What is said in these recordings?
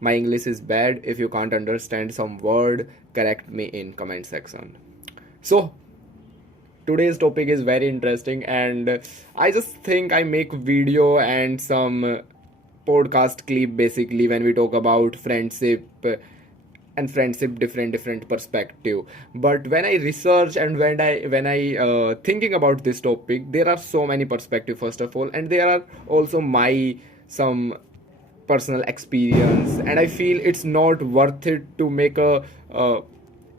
My English is bad. If you can't understand some word, correct me in comment section. So today's topic is very interesting, and I just think I make video and some podcast clip basically when we talk about friendship and friendship different perspective. But when I research and when I thinking about this topic, there are so many perspective first of all, and there are also my some personal experience, and I feel it's not worth it to make a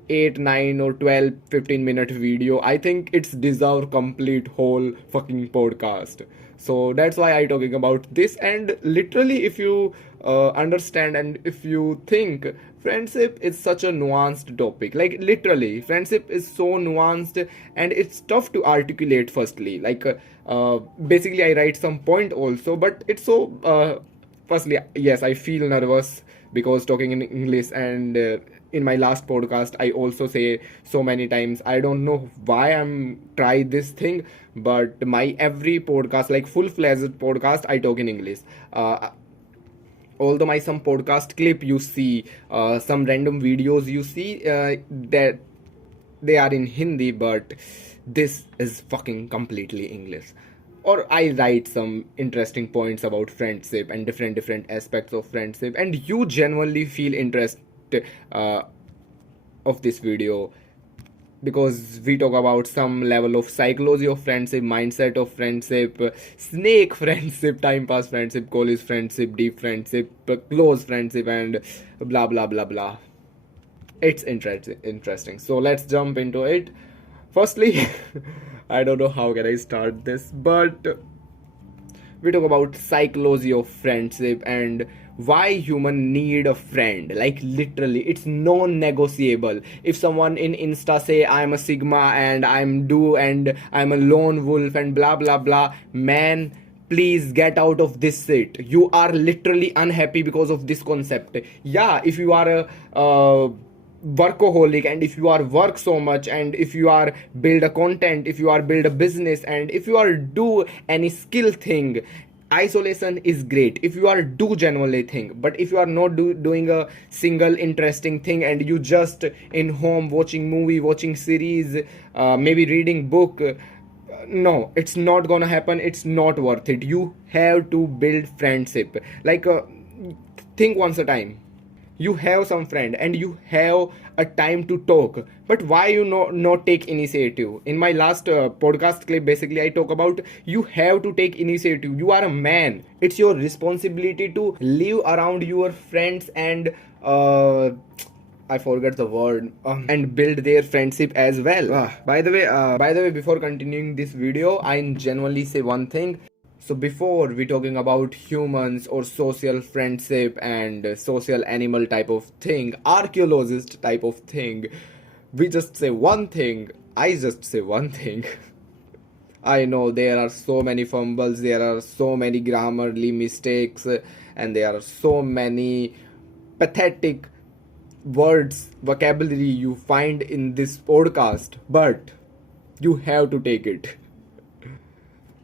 8 9 or 12 15-minute video. I think it's deserve complete whole fucking podcast. So that's why I talking about this. And literally, if you understand and if you think, friendship is such a nuanced topic. Like literally, friendship is so nuanced and it's tough to articulate firstly. Like basically I write some point also, but it's so firstly, yes, I feel nervous because talking in English, and in my last podcast I also say so many times I don't know why I'm try this thing, but my every podcast, like full-fledged podcast, I talk in English. Although my some podcast clip you see, some random videos you see, that they are in Hindi, but this is fucking completely English. Or I write some interesting points about friendship and different aspects of friendship, and you genuinely feel interest uh, of this video, because we talk about some level of psychology of friendship, mindset of friendship, snake friendship, time pass friendship, college friendship, deep friendship, close friendship, and blah blah blah blah. It's interesting. So let's jump into it. Firstly, I don't know how can I start this, but we talk about psychology of friendship and why human need a friend. Like literally, it's non-negotiable. If someone in Insta say I'm a Sigma and I'm do and I'm a lone wolf and blah blah blah, man, please get out of this shit. You are literally unhappy because of this concept. Yeah, if you are a workaholic, and if you are work so much, and if you are build a content, if you are build a business, and if you are do any skill thing, isolation is great if you are do genuinely thing. But if you are not doing a single interesting thing and you just in home watching movie, watching series, maybe reading book, no, it's not gonna happen. It's not worth it. You have to build friendship. Like think once a time you have some friend and you have a time to talk, but why you not take initiative? In my last podcast clip basically I talk about you have to take initiative. You are a man, it's your responsibility to live around your friends and I forgot the word, and build their friendship as well. By the way, before continuing this video, I genuinely say one thing. So before we talking about humans or social friendship and social animal type of thing, archaeologist type of thing, we just say one thing. I just say one thing. I know there are so many fumbles, there are so many grammarly mistakes, and there are so many pathetic words, vocabulary you find in this podcast, but you have to take it.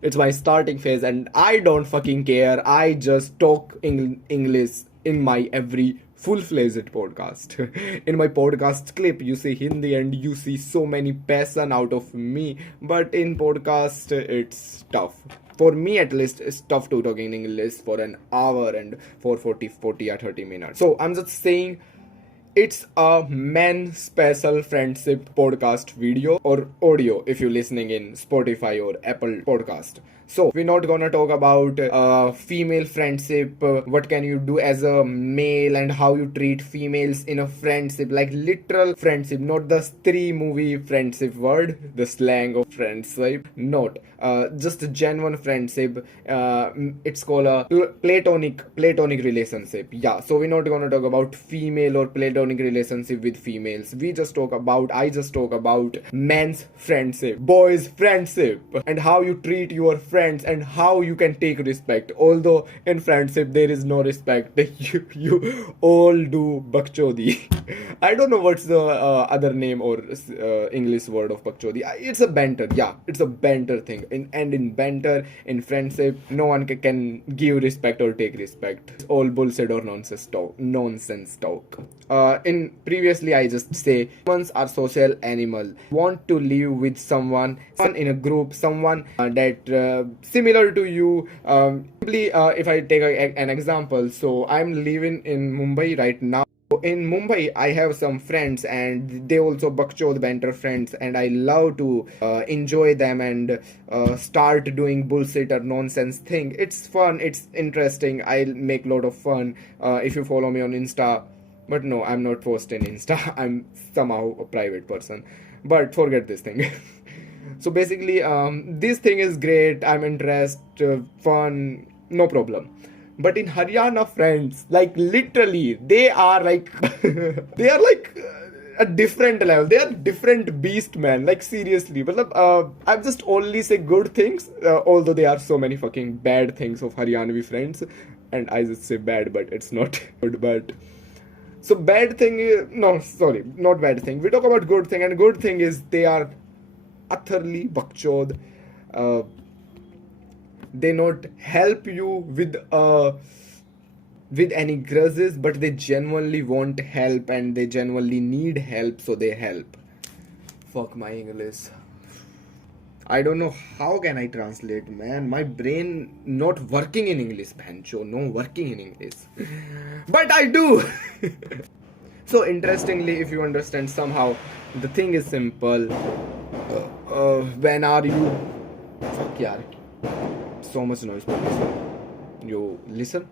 It's my starting phase and I don't fucking care. I just talk English in my every full-fledged podcast. In my podcast clip, you see Hindi and you see so many passion out of me. But in podcast, it's tough. For me at least, it's tough to talk in English for an hour and for 40 or 30 minutes. So I'm just saying, it's a men special friendship podcast video or audio if you're listening in Spotify or Apple podcast. So we're not gonna talk about female friendship, what can you do as a male and how you treat females in a friendship, like literal friendship, not the Stree movie friendship word, the slang of friendship, not just a genuine friendship. It's called a platonic relationship. Yeah, so we're not gonna talk about female or platonic relationship with females. I just talk about men's friendship, boys friendship, and how you treat your friends and how you can take respect. Although in friendship there is no respect, you all do bakchodi. I don't know what's the other name or English word of bakchodi. It's a banter. Yeah, it's a banter thing. And in banter, in friendship, no one can give respect or take respect. It's all bullshit or nonsense talk. Nonsense talk. In previously, I just say humans are social animal. Want to live with someone in a group, someone that similar to you. Simply, if I take an example, so I'm living in Mumbai right now. In Mumbai, I have some friends, and they also bakchod banter friends, and I love to enjoy them and start doing bullshit or nonsense thing. It's fun, it's interesting. I make lot of fun. If you follow me on Insta, but no, I'm not posting Insta. I'm somehow a private person. But forget this thing. So basically, this thing is great. I'm interested, fun, no problem. But in Haryana, friends, like literally, they are like, they are like a different level. They are different beast, man. Like seriously, but I'm just only say good things. Although there are so many fucking bad things of Haryanvi friends, and I just say bad, but it's not good. But so bad thing is, no, sorry, not bad thing. We talk about good thing, and good thing is they are utterly bakchod. They not help you with any grudges, but they genuinely want help and they genuinely need help, so they help. Fuck my English. I don't know how can I translate, man. My brain not working in English, bancho. No working in English. But I do. So interestingly, if you understand somehow, the thing is simple. When are you? Fuck yaar. So much noise pollution. You listen?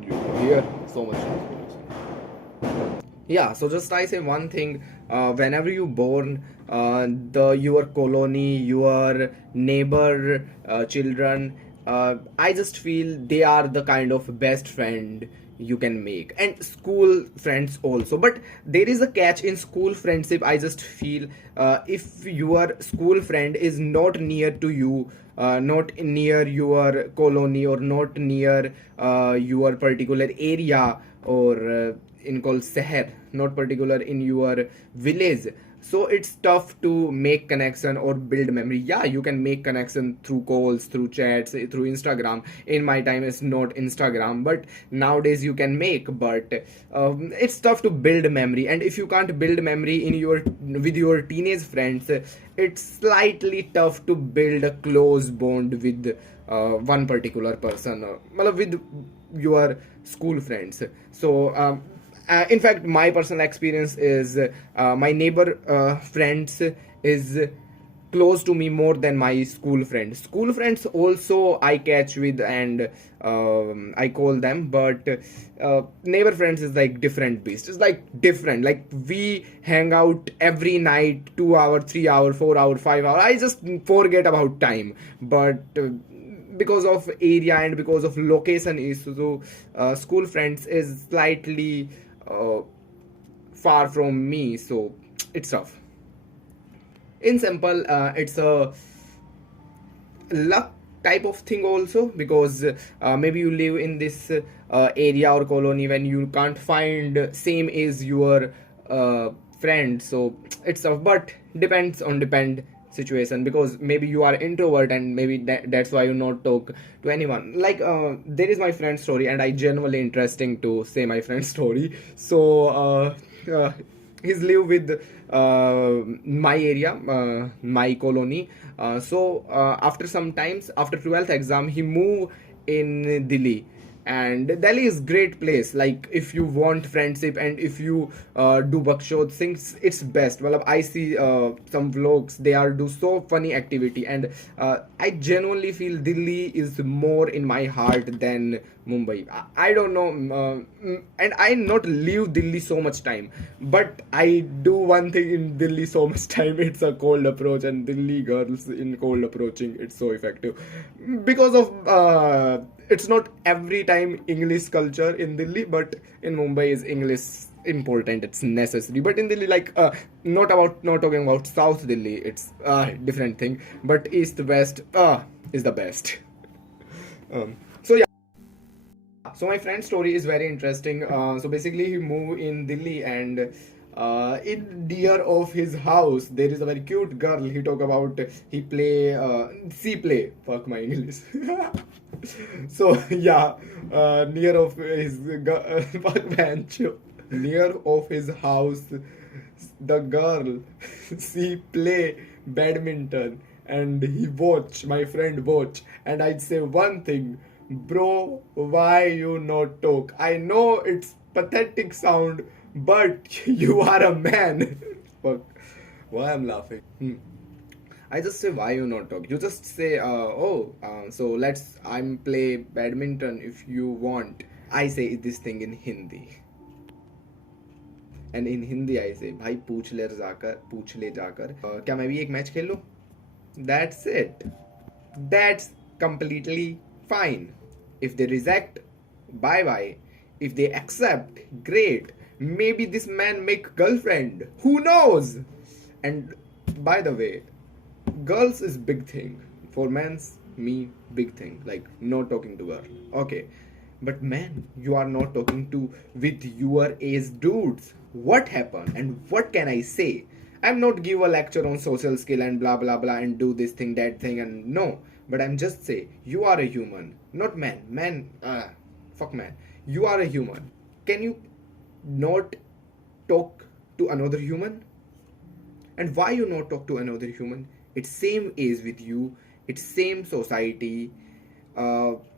You hear so much noise pollution. Yeah, so just I say one thing. Whenever you born, your colony, your neighbor, children, I just feel they are the kind of best friend you can make, and school friends also. But there is a catch in school friendship. I just feel if your school friend is not near to you, not near your colony, or not near your particular area, or in called seher, not particular in your village, so it's tough to make connection or build memory. Yeah, you can make connection through calls, through chats, through Instagram. In my time it's not Instagram, but nowadays you can make. But it's tough to build memory, and if you can't build memory in your with your teenage friends, it's slightly tough to build a close bond with one particular person, with your school friends. So in fact, my personal experience is my neighbor friends is close to me more than my school friends. School friends also I catch with, and I call them, but neighbor friends is like different beast. It's like different. Like we hang out every night, 2 hour, 3 hour, 4 hour, 5 hour. I just forget about time, but because of area and because of location issues, so school friends is slightly far from me, so it's tough. In simple, it's a luck type of thing also, because maybe you live in this area or colony when you can't find same as your friend, so it's tough. But depend situation, because maybe you are introvert and maybe that's why you not talk to anyone. Like there is my friend story, and I genuinely interesting to say my friend story. So he's live with my area, my colony. So after some times, after 12th exam, he moved in Delhi. And Delhi is great place. Like if you want friendship and if you do bakshod things, it's best. Well, I see some vlogs, they are do so funny activity, and I genuinely feel Delhi is more in my heart than Mumbai. I don't know, and I not live Delhi so much time, but I do one thing in Delhi so much time. It's a cold approach, and Delhi girls in cold approaching, it's so effective because of it's not every time English culture in Delhi, but in Mumbai is English important, it's necessary. But in Delhi, like not talking about South Delhi, it's different thing. But East West is the best. So yeah. So my friend's story is very interesting. So basically, he moved in Delhi, and in near of his house there is a very cute girl. He talk about he play she play. Fuck my English. So yeah, near of his fuck man. Near of his house, the girl she play badminton, and he watch my friend watch, and I'd say one thing, bro, why you not talk? I know it's pathetic sound, but you are a man. Fuck, why I'm laughing? I just say why you not talk. You just say so I'm play badminton if you want. I say this thing in Hindi. And in Hindi I say भाई पूछ ले जाकर क्या मैं भी एक match खेल लूं? That's it. That's completely fine. If they reject, bye bye. If they accept, great. Maybe this man make girlfriend. Who knows? And by the way, girls is big thing. For men's, me, big thing. Like not talking to her. Okay. But man, you are not talking to with your age dudes. What happened? And what can I say? I'm not give a lecture on social skill and blah blah blah and do this thing, that thing, and no. But I'm just say you are a human, not man. Fuck man. You are a human. Can you not talk to another human? And why you not talk to another human? It's same age with you. It's same society.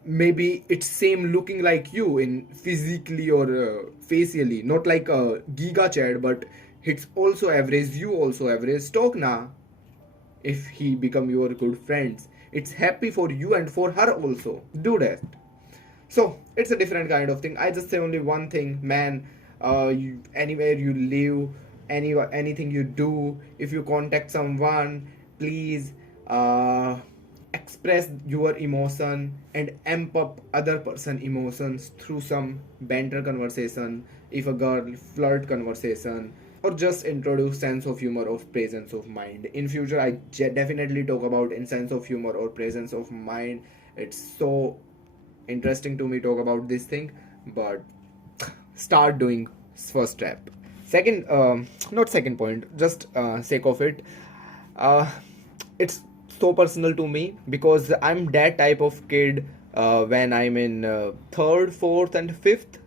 Maybe it's same looking like you in physically or facially, not like a giga chad, but it's also average, you also average. Talk na. If he become your good friends, it's happy for you and for her also. Do that. So it's a different kind of thing. I just say only one thing, man. Anywhere you live, anything you do, if you contact someone, please express your emotion and amp up other person emotions through some banter conversation, if a girl flirt conversation, or just introduce sense of humor or presence of mind. In future I definitely talk about in sense of humor or presence of mind. It's so interesting to me talk about this thing, but start doing first step. Second, not second point, just sake of it, it's so personal to me because I'm that type of kid when I'm in third, fourth, and fifth,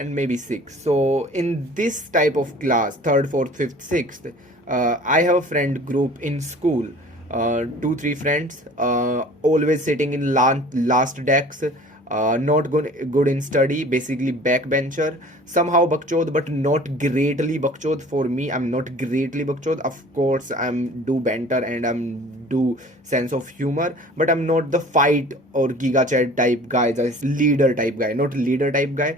and maybe sixth. So in this type of class, third, fourth, fifth, sixth, I have a friend group in school, 2-3 friends, always sitting in last decks. Not good in study, basically backbencher, somehow bakchod, but not greatly bakchod. For me, I'm not greatly bakchod. Of course, I'm do banter and I'm do sense of humor, but I'm not the fight or giga chat type guy, just leader type guy, not leader type guy.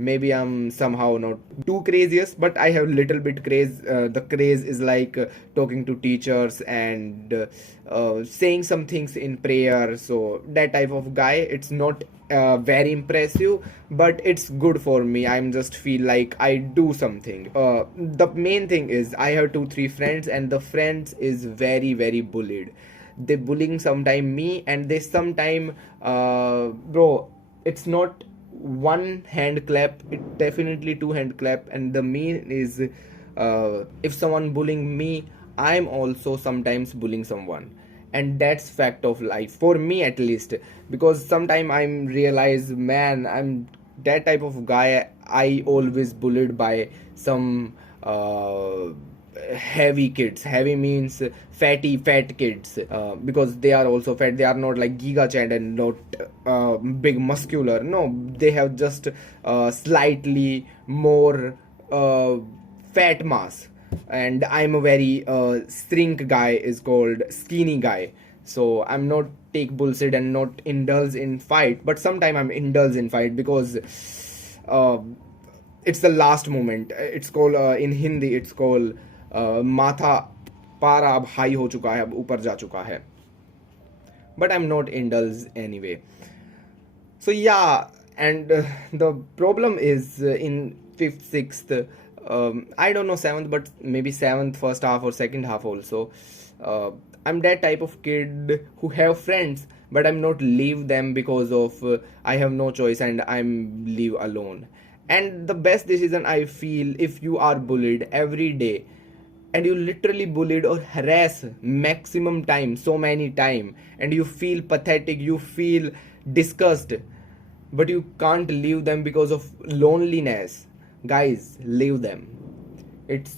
Maybe I'm somehow not too craziest, but I have little bit craze. The craze is like talking to teachers and saying some things in prayer. So that type of guy. It's not very impressive, but it's good for me. I'm just feel like I do something. The main thing is I have 2-3 friends, and the friends is very bullied. They bullying sometime me, and they sometime bro. It's not one hand clap, it definitely 2 hand clap. And the mean is if someone bullying me, I'm also sometimes bullying someone, and that's fact of life for me at least. Because sometime I'm realize, man, I'm that type of guy. I always bullied by some heavy kids. Heavy means fat kids, because they are also fat. They are not like giga chad and not big muscular. No, they have just slightly more fat mass. And I'm a very shrink guy, is called skinny guy. So I'm not take bullshit and not indulge in fight, but sometime I'm indulge in fight because it's the last moment. It's called in Hindi it's called माथा पारा अब high हो चुका है, अब ऊपर जा चुका है. But I'm not indulged anyway. So yeah, and the problem is in fifth, sixth, I don't know seventh, but maybe seventh first half or second half also. Uh, I'm that type of kid who have friends, but I'm not leave them because of I have no choice and I'm leave alone. And the best decision I feel, if you are bullied every day and you literally bullied or harass maximum time, so many time, and you feel pathetic, you feel disgust, but you can't leave them because of loneliness. Guys, leave them. It's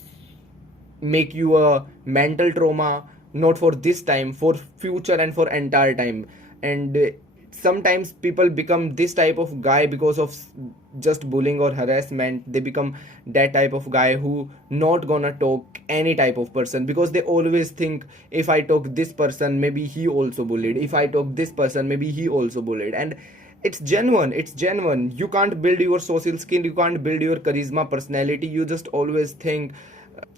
make you a mental trauma, not for this time, for future and for entire time. And sometimes people become this type of guy because of just bullying or harassment. They become that type of guy who not gonna talk any type of person, because they always think, if I talk this person, maybe he also bullied, if I talk this person, maybe he also bullied. And it's genuine. You can't build your social skill, you can't build your charisma, personality. You just always think,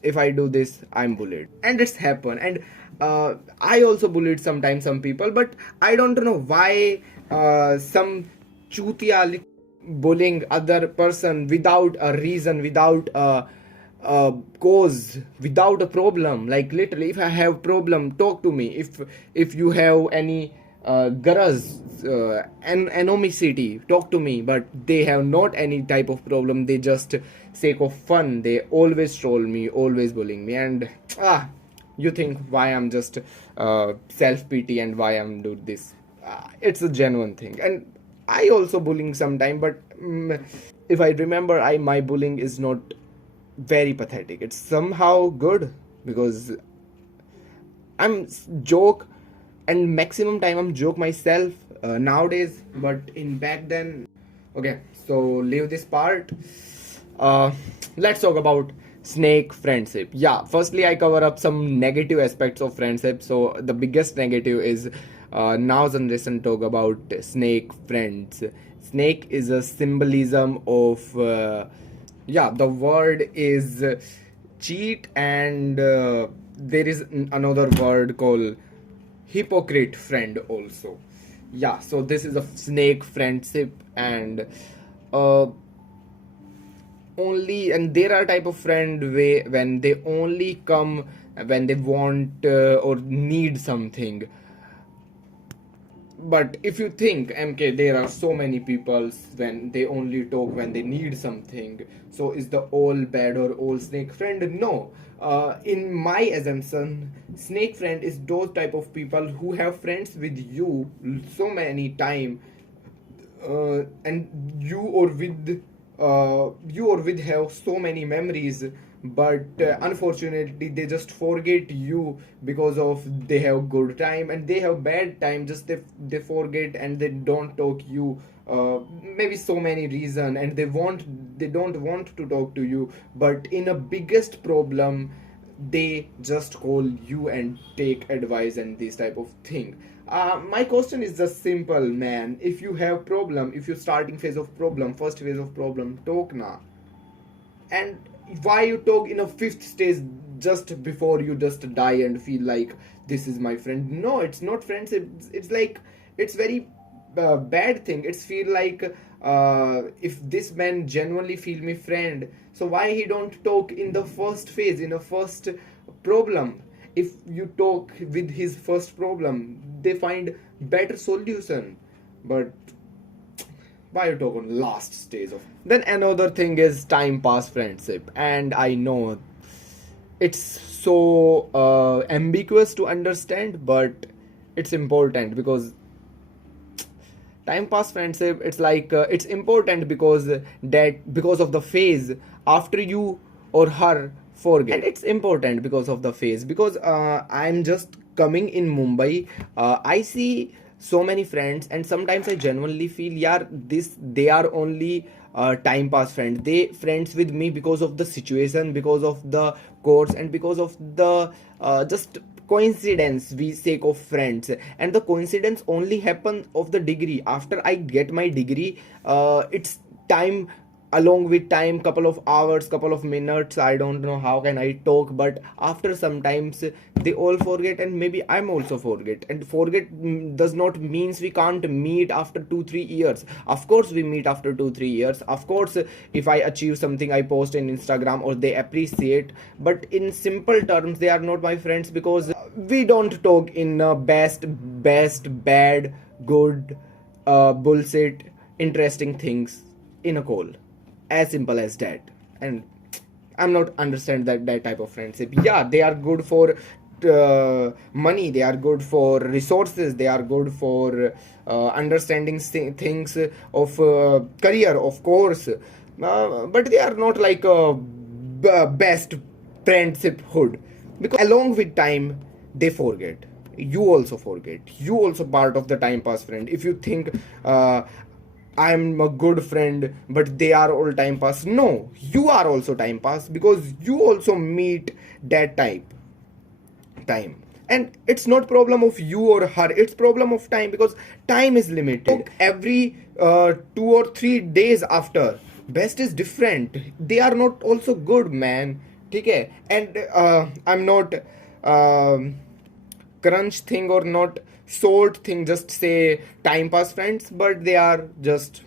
if I do this, I'm bullied. And it's happened. And I also bullied sometimes some people, but I don't know why some chutia bullying other person without a reason, without a cause, without a problem. Like literally, if I have problem, talk to me. If you have any garaz, animosity, talk to me. But they have not any type of problem. They just sake of fun, they always troll me, always bullying me. And you think why I'm just self pity and why I'm do this. It's a genuine thing. And I also bullying sometime, but if I remember, I my bullying is not very pathetic. It's somehow good, because I'm joke, and maximum time I'm joke myself nowadays. But in back then, okay. So leave this part. Uh, let's talk about snake friendship. Yeah, firstly, I cover up some negative aspects of friendship. So the biggest negative is now generation talk about snake friends. Snake is a symbolism of yeah, the word is cheat, and there is another word called hypocrite friend also. Yeah, so this is a snake friendship. And uh, only, and there are type of friend way when they only come when they want or need something. But if you think, MK, there are so many people when they only talk when they need something. So is the all bad or all snake friend? No. In my assumption, snake friend is those type of people who have friends with you so many time, and you or with have so many memories, but unfortunately they just forget you because of they have good time and they have bad time. Just they forget and they don't talk you, maybe so many reason, and they don't want to talk to you. But in a biggest problem, they just call you and take advice and this type of thing. My question is just simple, man. If you have problem, if you starting phase of problem, first phase of problem, talk na. And why you talk in a fifth stage, just before you just die and feel like this is my friend? No, it's not friendship. It's like, it's very bad thing. It's feel like, if this man genuinely feel me friend, so why he don't talk in the first phase, in the first problem? If you talk with his first problem, they find better solution. But why you talk on last stage of? Then another thing is time pass friendship. And I know it's so ambiguous to understand, but it's important, because time pass friendship, it's like it's important because because of the phase after you or her forget. And it's important because of the phase, because I'm just coming in Mumbai. I see so many friends, and sometimes I genuinely feel, yeah, this they are only time pass friends. They friends with me because of the situation, because of the course, and because of the just coincidence we sake of friends. And the coincidence only happen of the degree. After I get my degree, it's time along with time, couple of hours, couple of minutes, I don't know how can I talk, but after sometimes they all forget, and maybe I'm also forget. And forget does not means we can't meet after 2-3 years. Of course we meet after 2-3 years. Of course, if I achieve something, I post in Instagram or they appreciate, but in simple terms they are not my friends, because we don't talk in best, bad, good, bullshit, interesting things in a call. As simple as that. And I'm not understand that type of friendship. Yeah, they are good for money, they are good for resources, they are good for understanding things of career, of course, but they are not like a best friendship hood, because along with time they forget. You also forget, you also part of the time pass friend. If you think I'm a good friend but they are all time pass, no, you are also time pass, because you also meet that time. And it's not problem of you or her, it's problem of time, because time is limited. Every 2 or 3 days after, best is different, they are not also good, man. Okay, and I'm not crunch thing or not sort thing, just say time pass friends, but they are just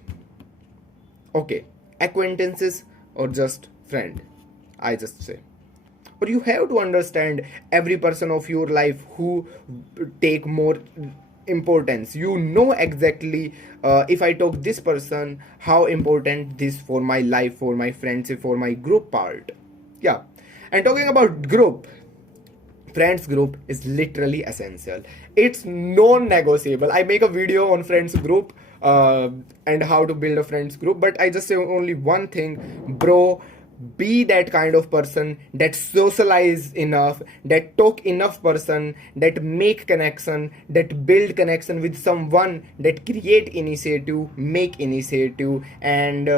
okay acquaintances or just friend, I just say. But you have to understand every person of your life who take more importance. You know exactly, if I talk this person, how important this for my life, for my friendship, for my group part. Yeah. And talking about group, friends group is literally essential. It's non-negotiable. I make a video on friends group and how to build a friends group, but I just say only one thing, bro. Be that kind of person that socialize enough, that talk enough person, that make connection, that build connection with someone, that create initiative, make initiative, and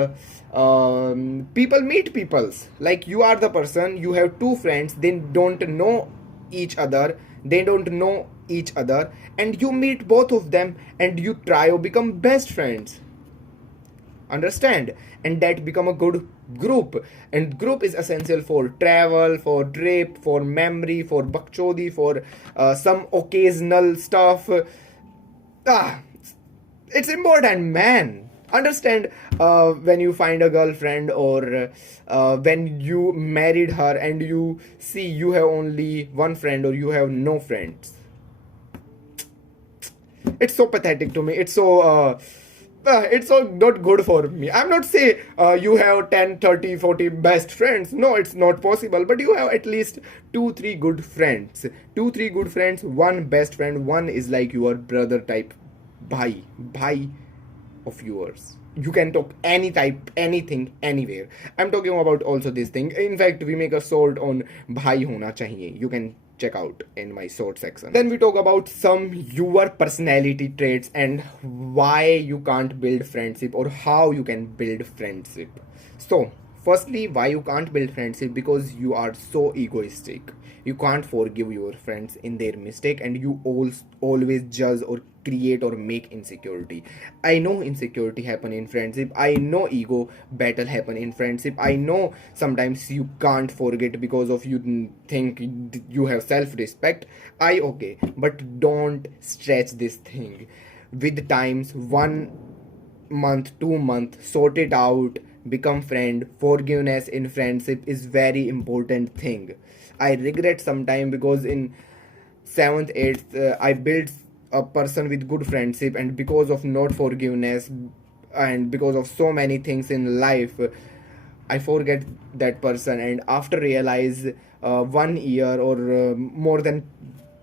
people meet peoples. Like you are the person, you have two friends, they don't know each other, and you meet both of them and you try to become best friends. Understand? And that become a good group. And group is essential for travel, for trip, for memory, for bakchodi, for some occasional stuff. It's important, man. Understand? When you find a girlfriend, or when you married her and you see you have only one friend or you have no friends, it's so pathetic to me. It's so not good for me. I'm not say you have 10, 30, 40 best friends. No, it's not possible. But you have at least 2-3 good friends. 2-3 good friends, one best friend, one is like your brother type. Bhai of yours. You can talk any type, anything, anywhere. I'm talking about also this thing. In fact, we make a sort on bhai hona chahiye. You can check out in my sort section. Then we talk about some your personality traits and why you can't build friendship, or how you can build friendship. So firstly, why you can't build friendship? Because you are so egoistic. You can't forgive your friends in their mistake, and you always judge or create or make insecurity. I know insecurity happen in friendship. I know ego battle happen in friendship. I know sometimes you can't forget because of you think you have self-respect. Okay, but don't stretch this thing. With times, 1 month, 2 month, sort it out, become friend. Forgiveness in friendship is very important thing. I regret sometime, because in 7th 8th I built a person with good friendship, and because of not forgiveness and because of so many things in life, I forget that person. And after realize 1 year or more than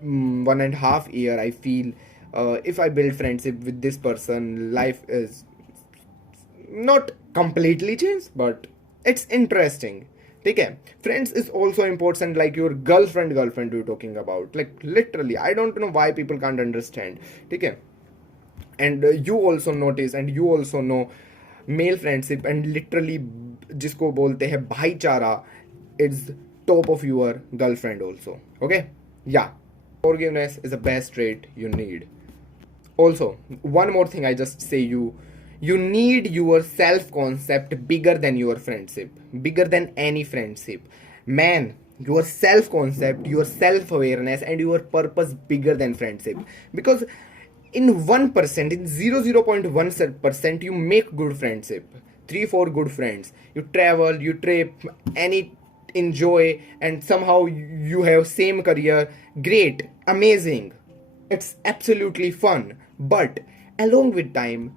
1.5 year, I feel if I build friendship with this person, life is not completely changed, but it's interesting. Okay, friends is also important, like your girlfriend we're talking about, like literally. I don't know why people can't understand. Okay, and you also notice, and you also know, male friendship and literally जिसको बोलते हैं भाईचारा, it's top of your girlfriend also. Okay, yeah, forgiveness is the best trait you need. Also, one more thing I just say you, You need your self concept bigger than your friendship, bigger than any friendship. Man, your self concept, your self awareness, and your purpose bigger than friendship. Because in 1%, in 0.1%, you make good friendship. 3 4 good friends. You travel, you trip, any enjoy, and somehow you have same career. Great, amazing. It's absolutely fun. But along with time,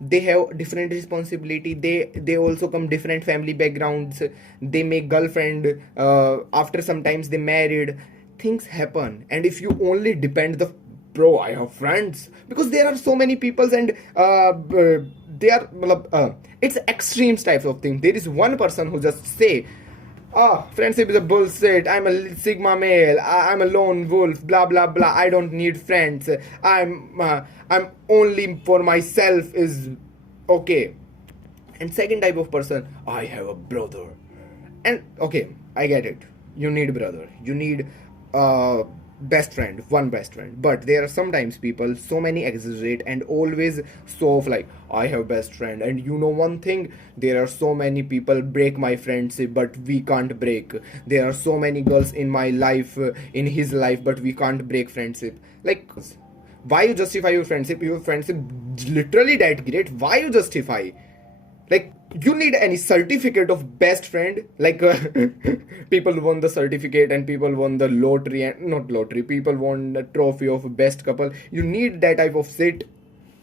they have different responsibility. They also come different family backgrounds. They make girlfriend, after sometimes they married. Things happen, and if you only depend the bro, I have friends, because there are so many peoples, and they are it's extremes types of thing. There is one person who just say, friendship is a bullshit. I'm a sigma male. I'm a lone wolf. Blah blah blah. I don't need friends. I'm only for myself is okay. And second type of person, I have a brother. And okay, I get it. You need brother. You need best friend, one best friend. But there are sometimes people, so many exaggerate and always show off like, I have best friend. And you know one thing, there are so many people break my friendship, but we can't break. There are so many girls in my life, in his life, but we can't break friendship. Like, why you justify your friendship? Your friendship literally that great. Why you justify? Like, you need any certificate of best friend? Like, people won the certificate and people won the lottery, and not lottery, people won the trophy of best couple. You need that type of shit.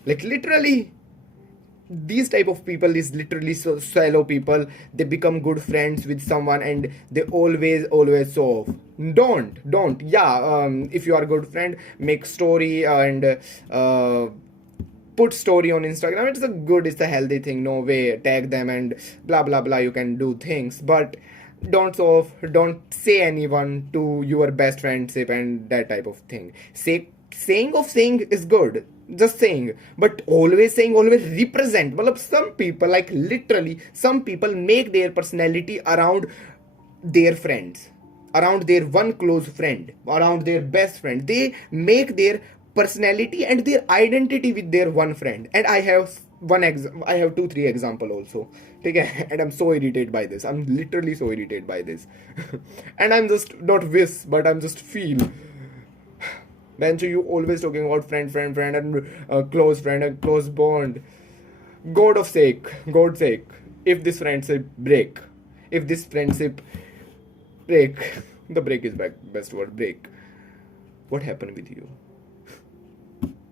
Like, literally, these type of people is literally so shallow people. They become good friends with someone and they always show off. Don't. Yeah, if you are a good friend, make story and put story on Instagram. It's a healthy thing. No way, tag them and blah blah blah. You can do things, but don't show off. Don't say anyone to your best friendship and that type of thing. Saying is good. Just saying, but always represent. Well, some people, like literally, some people make their personality around their friends, around their one close friend, around their best friend. They make their personality and their identity with their one friend. And I have I have 2 3 example also. Okay, and I'm so irritated by this. I'm literally so irritated by this. And I'm just not wish, but I'm just feel. Man, so you always talking about friend, and close friend and close bond. God's sake, if this friendship break, the break is best word, break. What happened with you?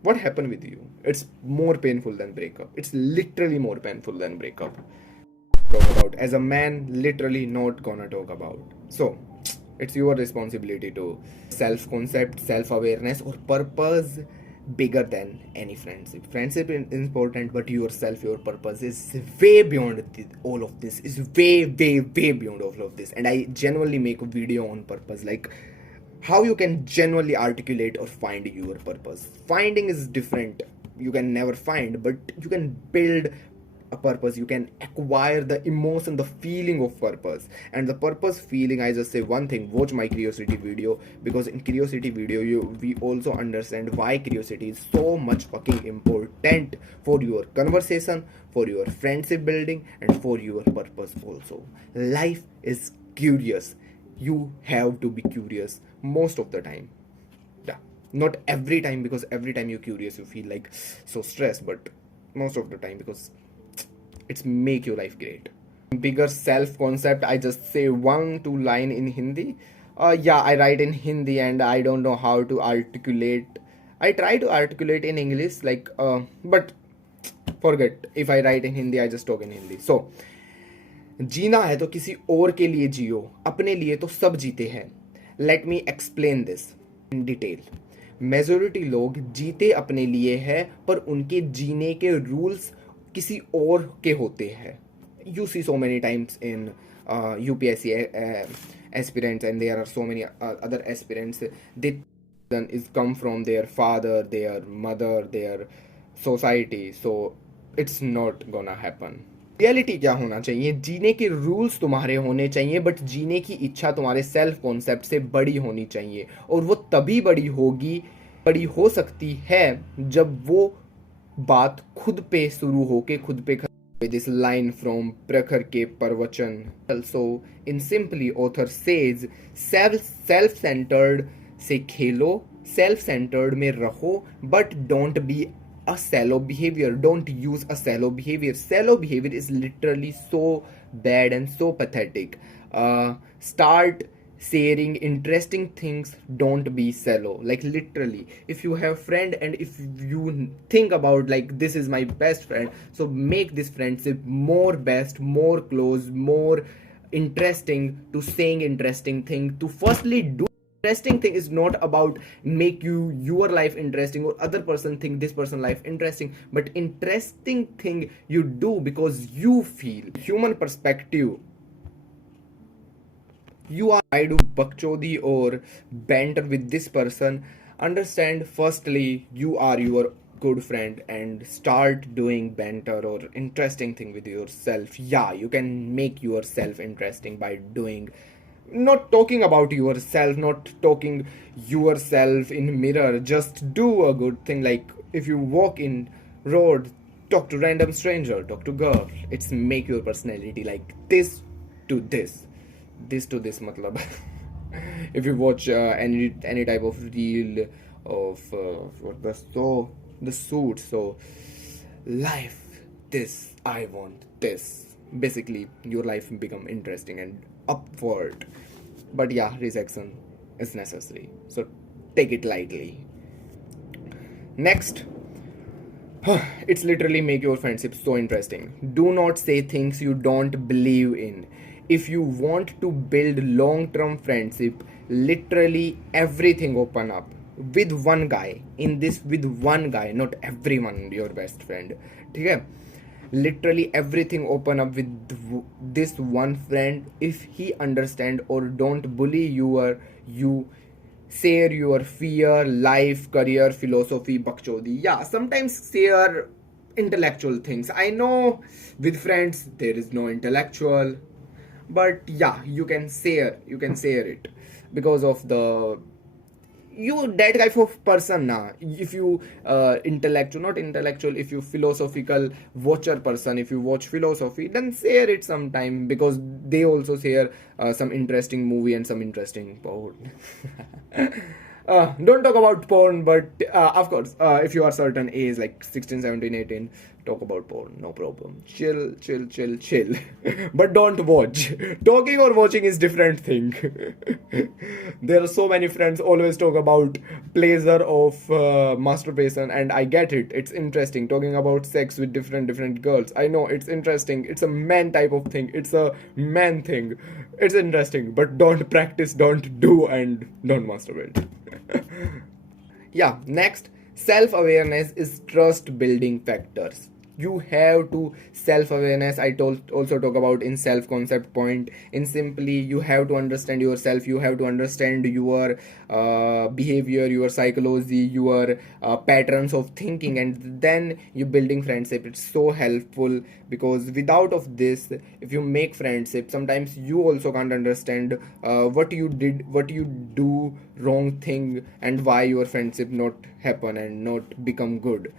What happened with you? It's more painful than breakup. It's literally more painful than breakup. Talk about as a man, literally not gonna talk about. So, it's your responsibility to self-concept, self-awareness, or purpose bigger than any friendship. Friendship is important, but yourself, your purpose is way beyond all of this. Is way beyond all of this. And I genuinely make a video on purpose, like how you can genuinely articulate or find your purpose. Finding is different. You can never find, but you can build a purpose. You can acquire the emotion, the feeling of purpose. And the purpose feeling, I just say one thing, watch my curiosity video, because in curiosity video we also understand why curiosity is so much fucking important for your conversation, for your friendship building, and for your purpose also. Life is curious. You have to be curious most of the time. Yeah, not every time, because every time you're curious you feel like so stressed, but most of the time, because it's make your life great. Bigger self concept, I just say 1-2 line in Hindi. Yeah, I write in Hindi and I don't know how to articulate. I try to articulate in English, like but forget, if I write in Hindi I just talk in Hindi. So, जीना है तो किसी और के लिए जियो, अपने लिए तो सब जीते हैं. Let me explain this in detail. Majority लोग जीते अपने लिए है, पर उनके जीने के रूल्स किसी और के होते हैं. You see so many times in UPSC aspirants, and there are so many other aspirants. They is come from their father, their mother, their society. So it's not gonna happen. Reality क्या होना चाहिए? जीने के rules तुम्हारे होने चाहिए, but जीने की इच्छा तुम्हारे सेल्फ कॉन्सेप्ट से बड़ी होनी चाहिए. और वो तभी बड़ी हो सकती है जब वो बात खुद पे शुरू होके खुद पे this line from प्रखर के प्रवचन. Also, in simply, author says, self-centered से खेलो, self-centered में रहो, but don't be a shallow behavior. Don't use a shallow behavior. Shallow behavior is literally so bad and so pathetic. Start sharing interesting things. Don't be shallow. Like literally, if you have friend and if you think about like this is my best friend, so make this friendship more best, more close, more interesting, to saying interesting thing, to firstly do interesting thing. Is not about make your life interesting or other person think this person life interesting, but interesting thing you do because you feel human perspective. You are I do bakchodi or banter with this person. Understand firstly you are your good friend and start doing banter or interesting thing with yourself. Yeah, you can make yourself interesting by doing, not talking about yourself, not talking yourself in mirror. Just do a good thing. Like if you walk in road, talk to random stranger, talk to girl. It's make your personality like this to this, this to this matlab. If you watch any type of reel of what the suit, so life this I want this, basically your life become interesting and upward. But yeah, rejection is necessary, so take it lightly. Next, it's literally make your friendship so interesting. Do not say things you don't believe in. If you want to build long-term friendship, literally everything open up with one guy. In this, with one guy, not everyone your best friend. Okay? Literally everything open up with this one friend. If he understand or don't bully you share your fear, life, career, philosophy, bakchodi. Yeah, sometimes share intellectual things. I know with friends there is no intellectual, but yeah, you can share it because of the you that type of person na. If you intellectual, not intellectual, if you philosophical watcher person, if you watch philosophy, then share it sometime because they also share some interesting movie and some interesting porn. Don't talk about porn, but of course if you are certain age like 16, 17, 18, talk about porn, no problem. Chill, chill, chill, chill. But don't watch. Talking or watching is different thing. There are so many friends always talk about pleasure of masturbation, and I get it. It's interesting talking about sex with different girls. I know it's interesting. It's a man type of thing. It's a man thing. It's interesting, but don't practice, don't do, and don't masturbate. Yeah, next, self awareness is trust building factors. You have to self awareness. I told also talk about in self concept point. In simply, you have to understand yourself. You have to understand your behavior, your psychology, your patterns of thinking, and then you building friendship. It's so helpful because without of this, if you make friendship, sometimes you also can't understand what you did, what you do wrong thing, and why your friendship not happen and not become good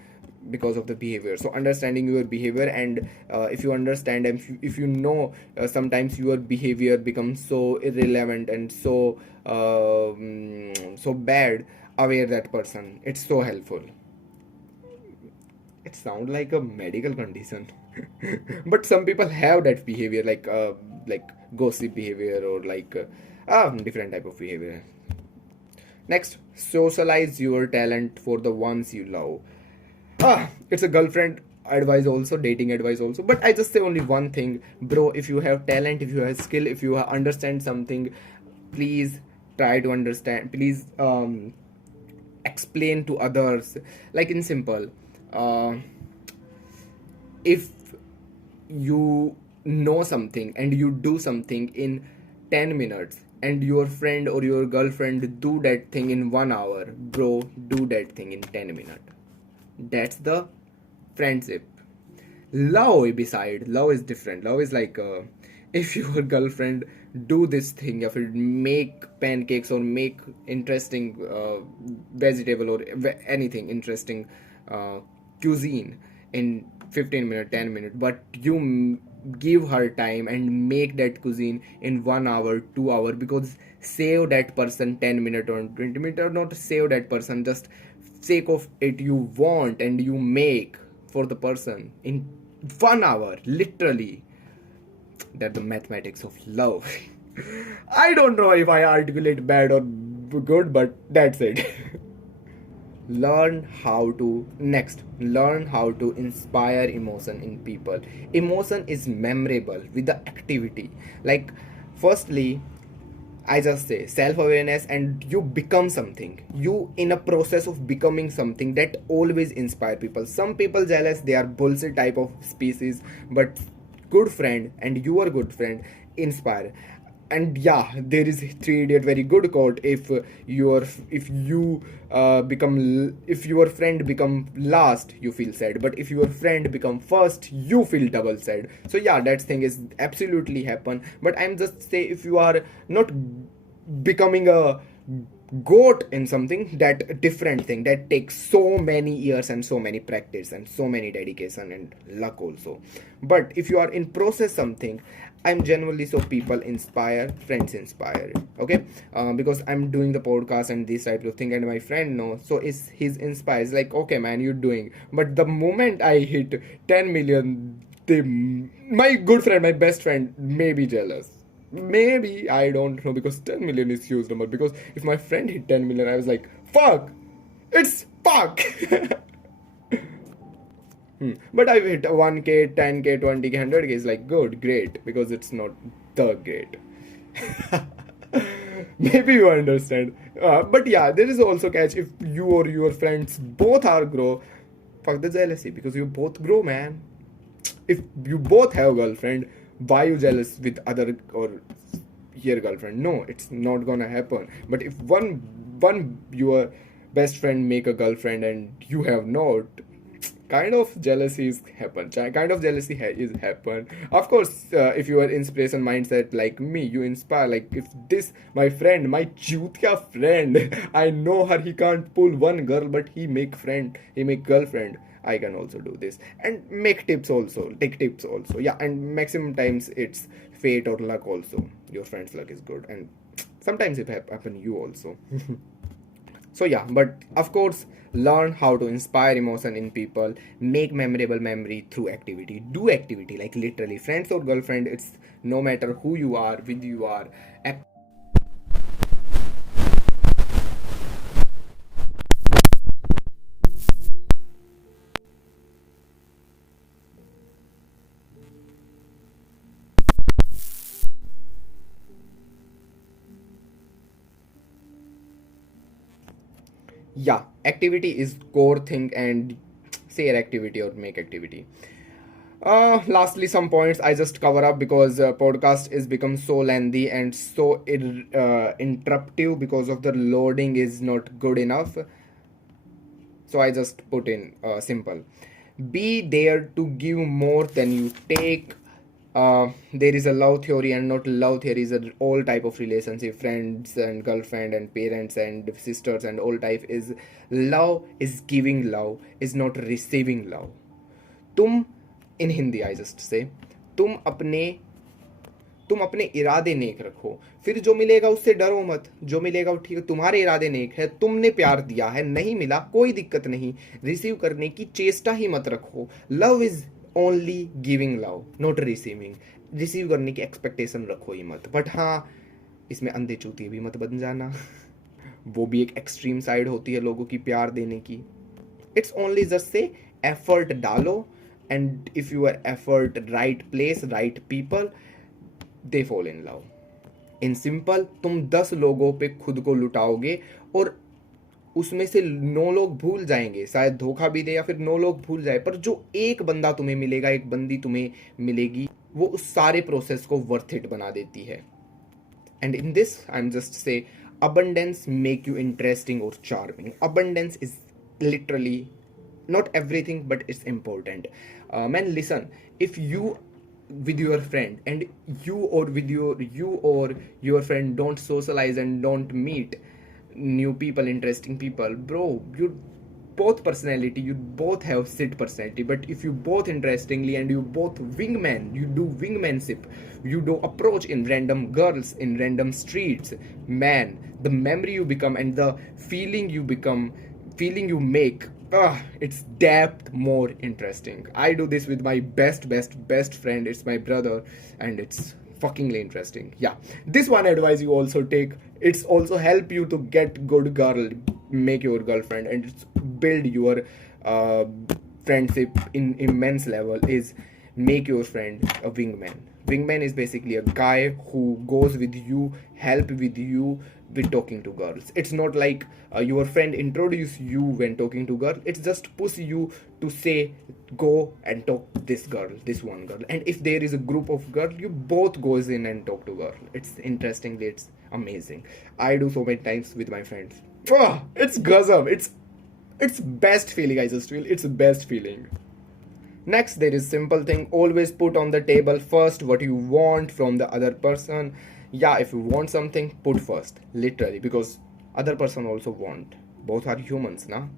because of the behavior. So understanding your behavior, and if you understand and if you know sometimes your behavior becomes so irrelevant and so so bad, aware that person, it's so helpful. It sounds like a medical condition. But some people have that behavior like gossip behavior or like different type of behavior. Next, socialize your talent for the ones you love. It's a girlfriend advice also, dating advice also, but I just say only one thing, bro. If you have talent, if you have skill, if you understand something, please try to understand, please explain to others. Like in simple, if you know something and you do something in 10 minutes and your friend or your girlfriend do that thing in 1 hour, bro, do that thing in 10 minutes. That's the friendship. Love, beside love is different. Love is like if your girlfriend do this thing, if it make pancakes or make interesting vegetable or anything interesting cuisine in 15 minutes, 10 minutes, but you give her time and make that cuisine in 1 hour, 2 hour, because save that person 10 minutes or 20 minutes, or not save that person, just sake of it you want, and you make for the person in 1 hour, literally. That the mathematics of love. I don't know if I articulate bad or good, but that's it. Learn how to inspire emotion in people. Emotion is memorable with the activity. Like, firstly, I just say self-awareness, and you become something. You in a process of becoming something that always inspire people. Some people jealous, they are bullshit type of species, but good friend and your good friend inspire. And yeah, there is Three Idiot very good quote: if your friend become last, you feel sad, but if your friend become first, you feel double sad. So yeah, that thing is absolutely happen. But I'm just say, if you are not becoming a goat in something, that different thing that takes so many years and so many practice and so many dedication and luck also. But if you are in process something, I'm genuinely so people inspire, friends inspire. Okay, because I'm doing the podcast and this type of thing, and my friend knows, so is his inspires like, okay man, you're doing. But the moment I hit 10 million, my good friend, my best friend may be jealous. Maybe, I don't know, because 10 million is huge number. Because if my friend hit 10 million, I was like, fuck, it's fuck. But I hit 1k, 10k, 20k, 100k is like good, great, because it's not the great. Maybe you understand. But yeah, there is also catch. If you or your friends both are grow, fuck the jealousy, because you both grow, man. If you both have girlfriend, why you jealous with other or your girlfriend? No, it's not gonna happen. But if one your best friend make a girlfriend and you have not, kind of jealousy is happen. Kind of jealousy is happen. Of course, if you are inspiration mindset like me, you inspire. Like, if this my friend, my chutia friend, I know her, he can't pull one girl, but he make girlfriend. I can also do this, and make tips also, take tips also. Yeah, and maximum times it's fate or luck also. Your friend's luck is good, and sometimes it happen you also. So yeah, but of course, learn how to inspire emotion in people, make memorable memory through activity. Do activity, like literally, friends or girlfriend, it's no matter who you are, with you are. Yeah, activity is core thing, and say activity or make activity. Lastly, some points I just cover up, because podcast is become so lengthy and so interruptive, because of the loading is not good enough. So I just put in simple: be there to give more than you take. There is a love theory, and not love theory is a all type of relationship, friends and girlfriend and parents and sisters and all type. Is love is giving love, is not receiving love. तुम इन Hindi I just say तुम अपने तुम अपने इरादे नेक रखो, फिर जो मिलेगा उससे डरो मत, जो मिलेगा वो ठीक है, तुम्हारे इरादे नेक है, तुमने प्यार दिया है, नहीं मिला कोई दिक्कत नहीं, रिसीव करने की चेष्टा ही मत रखो. Love is only giving love, not receiving. Receive करने की एक्सपेक्टेशन रखो ही मत. बट हाँ, इसमें अंधे चूतिए भी मत बन जाना. वो भी एक एक्सट्रीम साइड होती है लोगों की प्यार देने की. इट्स ओनली जस्ट से एफर्ट डालो, and if you are effort right place right people, they fall in love. In simple, तुम 10 लोगों पे खुद को लुटाओगे और उसमें से 9 लोग भूल जाएंगे, शायद धोखा भी दे या फिर 9 लोग भूल जाए, पर जो एक बंदा तुम्हें मिलेगा, एक बंदी तुम्हें मिलेगी, वो उस सारे प्रोसेस को वर्थ इट बना देती है. And in this I am just say abundance make you interesting or charming. Abundance is literally not everything, but it's important. Man, listen, if you with your friend and you or your friend don't socialize and don't meet new people, interesting people, bro, you both personality, you both have sit personality, but if you both interestingly and you both wingman, you do wingmanship, you do approach in random girls in random streets, man, the memory you become and the feeling you become, feeling you make, it's depth more interesting. I do this with my best friend, it's my brother, and it's fuckingly interesting. Yeah, this one advice you also take, it's also help you to get good girl, make your girlfriend, and it's build your uh, friendship in immense level, is make your friend a wingman. Wingman is basically a guy who goes with you, help with you with talking to girls. It's not like your friend introduce you when talking to girl, it's just push you to say go and talk this girl, this one girl, and if there is a group of girl, you both goes in and talk to girl. It's interestingly, it's amazing. I do so many times with my friends. It's gazam, it's best feeling. I just feel it's best feeling. Next, there is simple thing, always put on the table first what you want from the other person. Yeah, if you want something, put first, literally, because other person also want. Both are humans, na?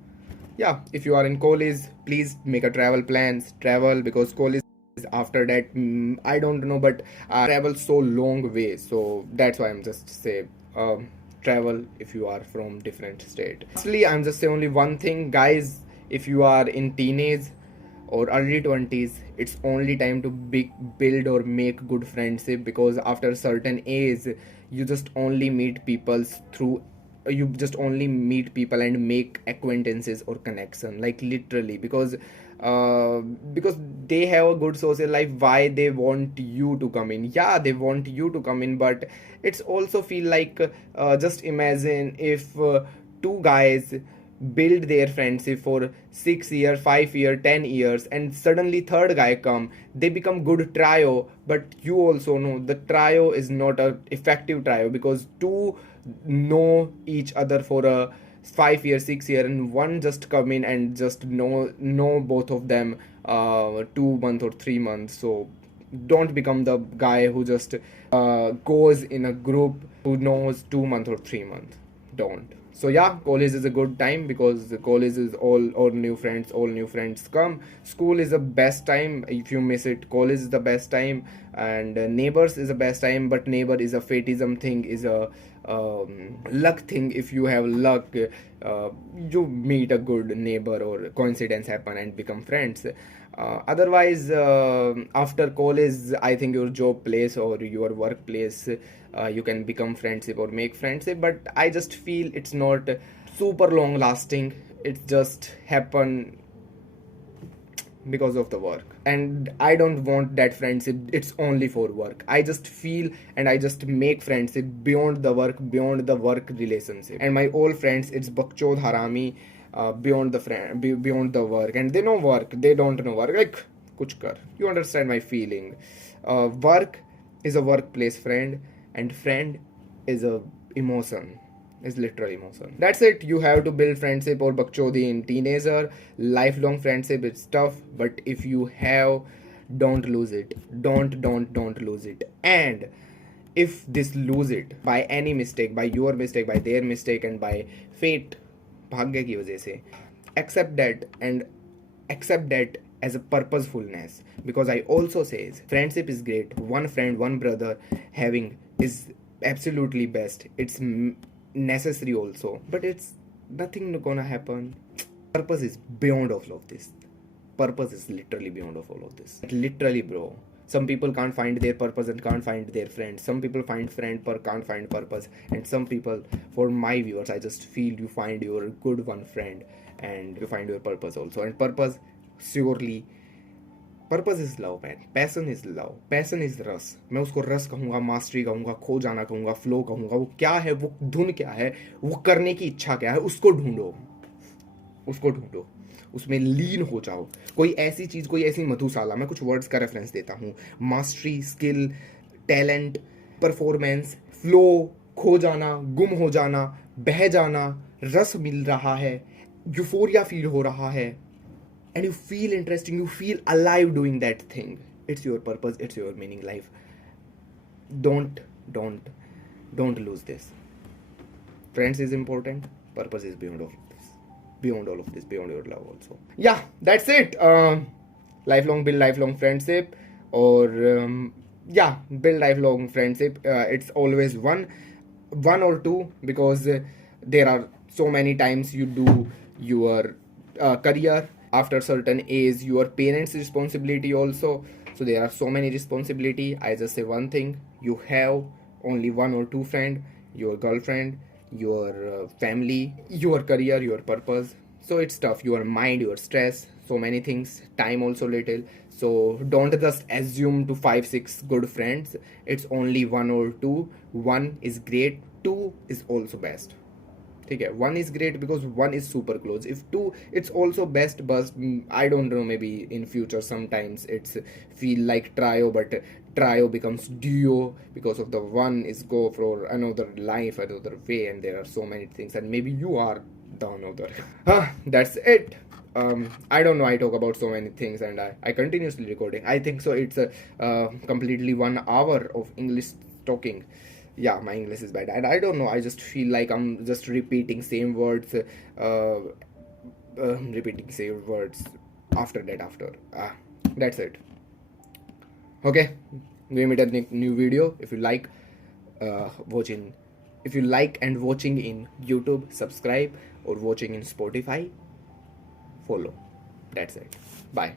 Yeah, if you are in college, please make a travel plans, travel, because college after that, I don't know, but travel so long way, so that's why I'm just say travel if you are from different state. Actually, I'm just say only one thing, guys, if you are in teenage or early 20s, it's only time to build or make good friendship, because after certain age you just only meet people through, you just only meet people and make acquaintances or connection, like literally, because they have a good social life, why they want you to come in. Yeah, they want you to come in, but it's also feel like just imagine if two guys build their friendship for 6 year 5 year 10 years, and suddenly third guy come, they become good trio, but you also know the trio is not a effective trio, because two know each other for a 5 year 6 year, and one just come in and just know both of them 2 months or 3 months. So don't become the guy who just goes in a group who knows 2 months or 3 months. Don't. So yeah, college is a good time, because the college is all new friends come. School is the best time if you miss it, college is the best time, and neighbors is the best time, but neighbor is a fatism thing, is a luck thing. If you have luck, you meet a good neighbor or coincidence happen and become friends. Otherwise, after college, I think your job place or your workplace, you can become friendship or make friendship, but I just feel it's not super long lasting. It just happen because of the work, and I don't want that friendship it's only for work. I just feel and I just make friendship beyond the work relationship, and my old friends, it's bakchod harami, beyond the beyond the work, and they know work, they don't know work, like kuch kar, you understand my feeling. Work is a workplace friend, and friend is a emotion, is literal emotion. That's it. You have to build friendship or bakchodi in teenager. Lifelong friendship is tough, but if you have, don't lose it. Don't lose it. And if this lose it by any mistake, by your mistake, by their mistake, and by fate, भाग्य की वजह से, accept that, and accept that as a purposefulness, because I also says friendship is great. One friend, one brother having is absolutely best. It's necessary also, but it's nothing gonna happen. Purpose is beyond all of this. Purpose is literally beyond of all of this. Literally, bro. Some people can't find their purpose and can't find their friends. Some people find friend but can't find purpose. And some people, for my viewers, I just feel you find your good one friend and you find your purpose also. And purpose, surely, purpose is love man, passion is love, passion is रस. मैं उसको रस कहूँगा, mastery कहूँगा, खो जाना कहूँगा, flow कहूँगा. वो क्या है, वो धुन क्या है, वो करने की इच्छा क्या है, उसको ढूंढो, उसको ढूंढो, उसमें लीन हो जाओ. कोई ऐसी चीज़, कोई ऐसी मधुशाला, मैं कुछ वर्ड्स का रेफरेंस देता हूँ. Mastery, skill, talent, performance, flow, खो जाना, गुम हो जाना, बह जाना, रस मिल रहा है, यूफोरिया फील हो रहा है, and you feel interesting, you feel alive doing that thing. It's your purpose, it's your meaning life. Don't lose this. Friends is important, purpose is beyond all of this. beyond all of this, beyond your love also. Yeah, that's it. Build lifelong friendship, or yeah, build lifelong friendship. It's always one or two, because there are so many times you do your career. After certain age, your parents responsibility also, so there are so many responsibility. I just say one thing: you have only one or two friend, your girlfriend, your family, your career, your purpose. So it's tough, your mind, your stress, so many things, time also little. So don't just assume to 5-6 good friends. It's only one or two. One is great, two is also best. Okay, one is great because one is super close. If two, it's also best, but I don't know, maybe in future sometimes it's feel like trio, but trio becomes duo because of the one is go for another life, another way, and there are so many things, and maybe you are the another. That's it. I don't know, I talk about so many things, and I continuously recording. I think so it's a completely 1 hour of English talking. Yeah, my English is bad, and I don't know, I just feel like I'm just repeating same words, repeating same words after that, that's it. Okay, we meet at new video. If you like watching, if you like and watching in YouTube, subscribe, or watching in Spotify, follow. That's it. Bye.